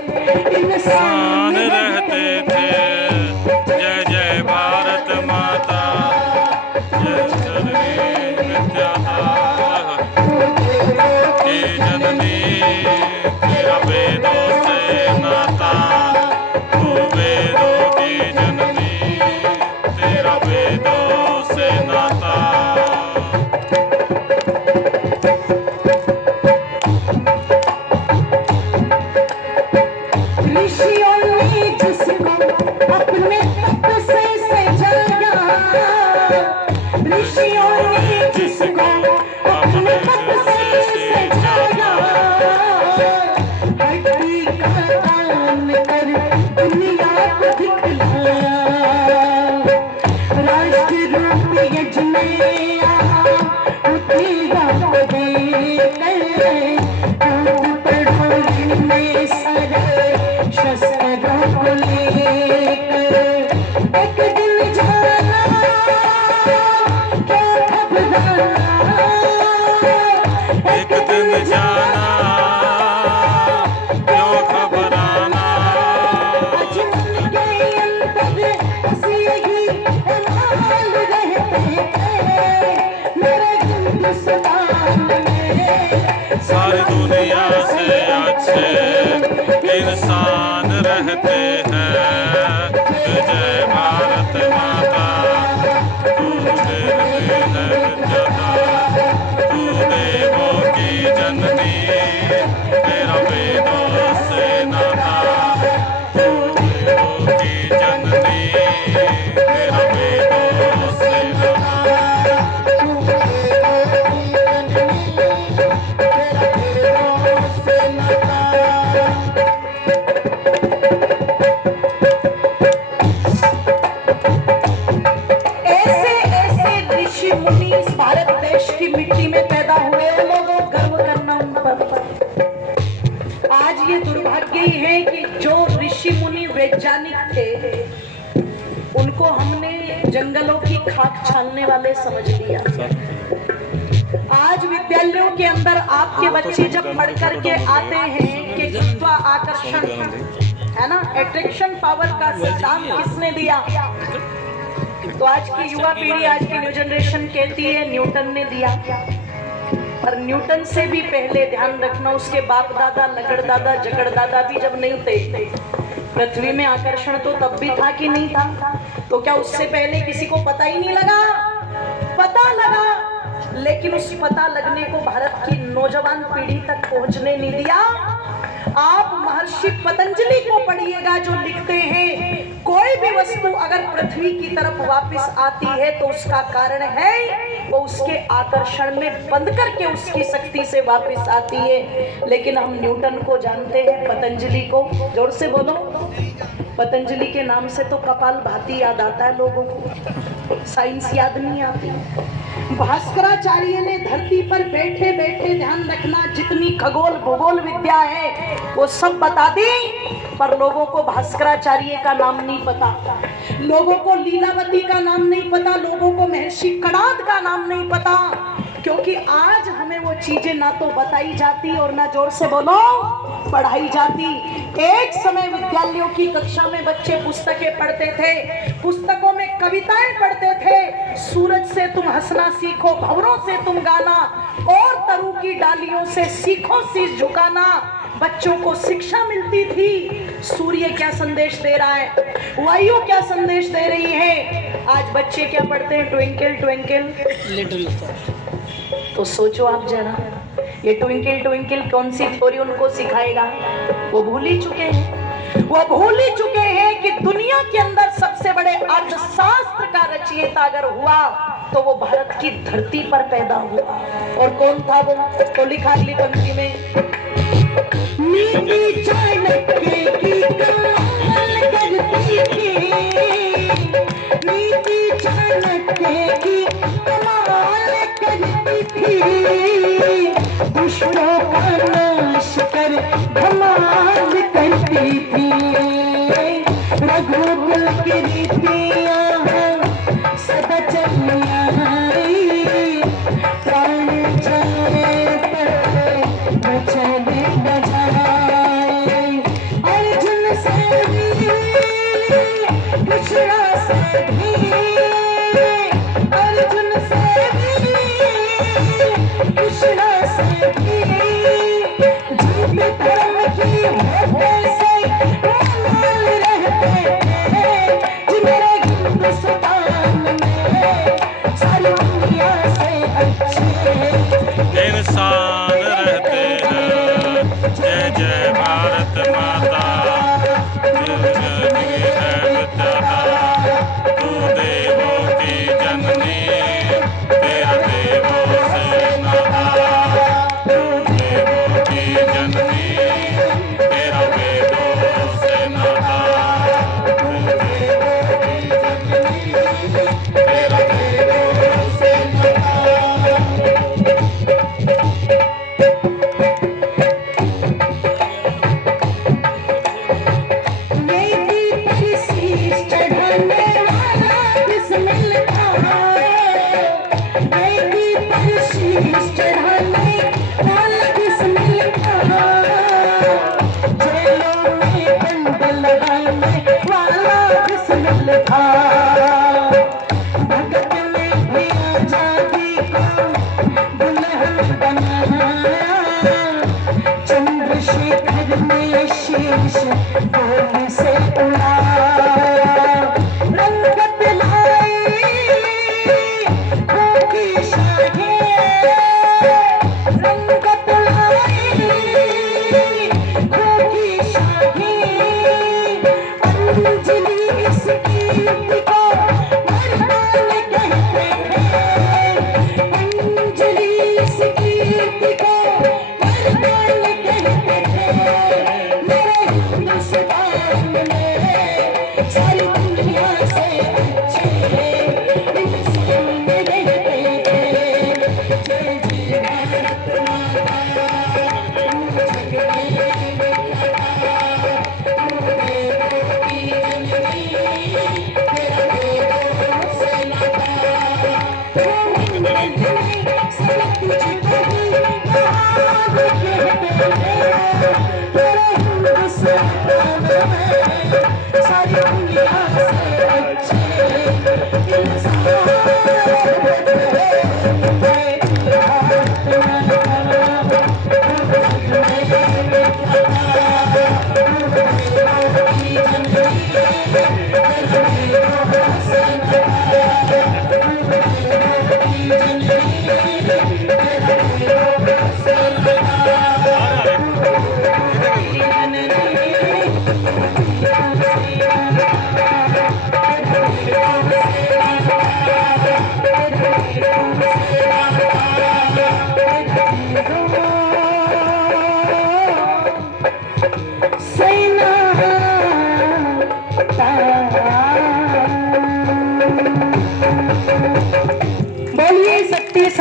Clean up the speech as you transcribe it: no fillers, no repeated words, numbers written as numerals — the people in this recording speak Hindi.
इंसान रहते थे। जय जय भारत माता, जय जननी विद्याता की जननी, तेरा वेदों से नाता, तू वेदों की जननी, तेरा वेदों से नाता। ऋषियों ने जिसको अपने तप से सजाया, ऋषियों ने जिसको अपने तप से सजाया, हड्डी का दान कर दुनिया को दिखलाया, राष्ट्र रूप यज्ञ में उठेगा को देकर, टूट पड़ोरी में सारे शस्त्रों को लेकर। एक दिन जाना क्या घबराना, एक दिन जाना क्यों घबराना, आज मन के अंदर बस यही ख्याल रहते हैं, मेरे हिंदुस्तान में सारी दुनिया से अच्छे इंसान रहते हैं। जय भारत माता, तू निर्भय विद्याता, तू देवों की जननी, तेरा वेदों से नाता, तू देवों की जननी, तेरा वेदों से नाता। ऐसे ऐसे ऋषि मुनि इस भारत देश की मिट्टी में पैदा हुए, लोगों गर्व करना उन पर। आज ये दुर्भाग्य ही है कि जो ऋषि मुनि वैज्ञानिक थे, उनको हमने जंगलों की खाक छानने वाले समझ लिया। आज विद्यालयों के अंदर आपके बच्चे जब पढ़ करके आते हैं कि गुरुत्वा आकर्षण है ना, अट्रैक्शन पावर का सिद्धांत किसने दिया, तो आज की युवा पीढ़ी, आज की न्यू जनरेशन कहती है न्यूटन ने दिया। पर न्यूटन से भी पहले ध्यान रखना, उसके बाप दादा, लगड़ दादा, जगड़ दादा भी जब नहीं थे, पृथ्वी में आकर्षण तो तब भी था कि नहीं था? तो क्या उससे पहले किसी को पता ही नहीं लगा? पता लगा, लेकिन उस पता लगने को भारत की नौजवान पीढ़ी तक पहुंचने नहीं दिया। आप महर्षि पतंजलि को पढ़िएगा, जो लिखते हैं कोई भी वस्तु अगर पृथ्वी की तरफ वापस आती है तो उसका कारण है वो उसके आकर्षण में बंद करके उसकी शक्ति से वापस आती है। लेकिन हम न्यूटन को जानते हैं, पतंजलि को, जोर से बोलो। पतंजलि के नाम से तो कपाल भाती याद आता है लोगों को, साइंस याद नहीं आती। भास्कराचार्य ने धरती पर बैठे बैठे, ध्यान रखना, जितनी खगोल भूगोल विद्या है वो सब बता दी, पर लोगों को भास्कराचार्य का नाम नहीं पता, लोगों को लीलावती का नाम नहीं पता, लोगों को महर्षि कणाद का नाम नहीं पता, क्योंकि आज हमें वो चीजें ना तो बताई जाती और ना, जोर से बोलो, पढ़ाई जाती। एक समय विद्यालयों की कक्षा में बच्चे पुस्तकें पढ़ते थे, पुस्तकों में कविताएं पढ़ते थे, सूरज से तुम हंसना सीखो, भंवरों से तुम गाना, और तरु की डालियों से सीखो शीश झुकाना। बच्चों को शिक्षा मिलती थी। सूर्य क्या संदेश दे रहा है, वायु क्या संदेश दे रही है। आज बच्चे क्या पढ़ते हैं? Twinkle twinkle little star. तो सोचो आप जरा, ये ट्विंकल ट्विंकल कौन सी थ्योरी उनको सिखाएगा? वो भूल ही चुके हैं, वो भूल ही चुके हैं कि दुनिया के अंदर सबसे बड़े अर्थशास्त्र का रचयिता अगर हुआ तो वो भारत की धरती पर पैदा हुआ। और कौन था वो? तो लिखा अगली पंक्ति में, नीति चाणक्य की कमाल करती थी, नीति चाणक्य की कमाल करती थी, दुष्टों का नाश कर धमाल करती थी, रघुकुल की रीतियां सदा चली आई, प्राण जाए पर बचने बजाए। शीश बोल से उड़ाया, रंगत लाई होगी शाहें, रंगत लाई होगी शाहें, अंजलि इस कीर्ति को मरदान कहते हैं, अंजलि इस कीर्ति को मरदान कहते हैं। मेरे हिंदुस्तान में सारी दुनिया से अच्छे इंसान रहते हैं। जय जय भारत माता, जगत सेना